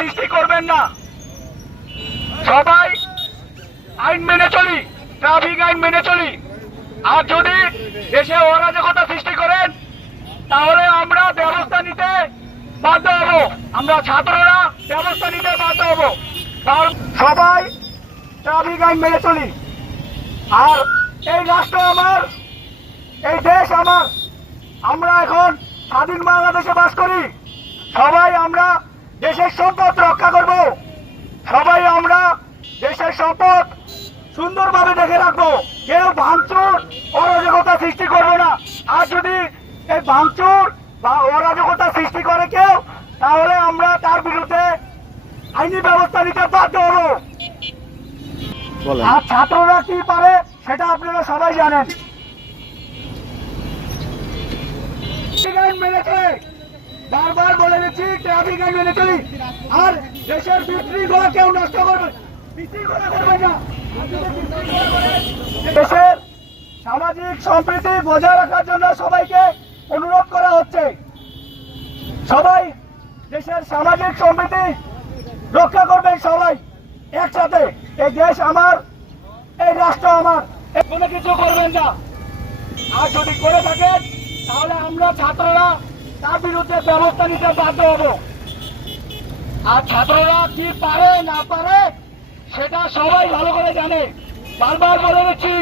সৃষ্টি করবেন না। সবাই আইন মেনে চলি, ট্রাফিক আইন মেনে চলি। আর যদি দেশে অরাজকতা সৃষ্টি করেন তাহলে আমরা ব্যবস্থা নিতে বাধ্য হব, আমরা ছাত্ররা ব্যবস্থা নিতে বাধ্য হব। কারণ সবাই ট্রাফিক আইন মেনে চলি। আর এই রাষ্ট্র আমার, এই দেশ আমার, আমরা এখন স্বাধীন বাংলাদেশে বাস করি। সবাই আমরা দেশের সম্পদ রক্ষা করব, সবাই আমরা দেশের সম্পদ সুন্দরভাবে দেখে রাখবো। কেউ ভাঙচুর অরাজকতা সৃষ্টি করবো না। আর যদি এই ভাঙচুর বা অরাজকতা সৃষ্টি করে কেউ, তাহলে আমরা তার বিরুদ্ধে আইনি ব্যবস্থা নিতে বাধ্য হবো। আর ছাত্ররা কি পারে সেটা আপনারা সবাই জানেন। আইন মেনে চলে, বারবার বলে দিচ্ছি, ট্রাফিক আইন মেনে চলি। আর দেশের বিশৃঙ্খলা কেউ নষ্ট করবে, বিশৃঙ্খলা করবে না। দেশের সামাজিক সম্প্রীতি বজায় রাখার জন্য সবাইকে অনুরোধ করা হচ্ছে। সবাই দেশের সামাজিক সম্প্রীতি রক্ষা করবেন, সবাই একসাথে। এই দেশ আমার, এই রাষ্ট্র আমার, কোনো কিছু করবেন না। আর যদি করে থাকেন তাহলে আমরা ছাত্ররা তার বিরুদ্ধে ব্যবস্থা নিতে বাধ্য হব। আর ছাত্ররা কি পারে না পারে সেটা সবাই ভালো করে জানে। বারবার বলে দিচ্ছি,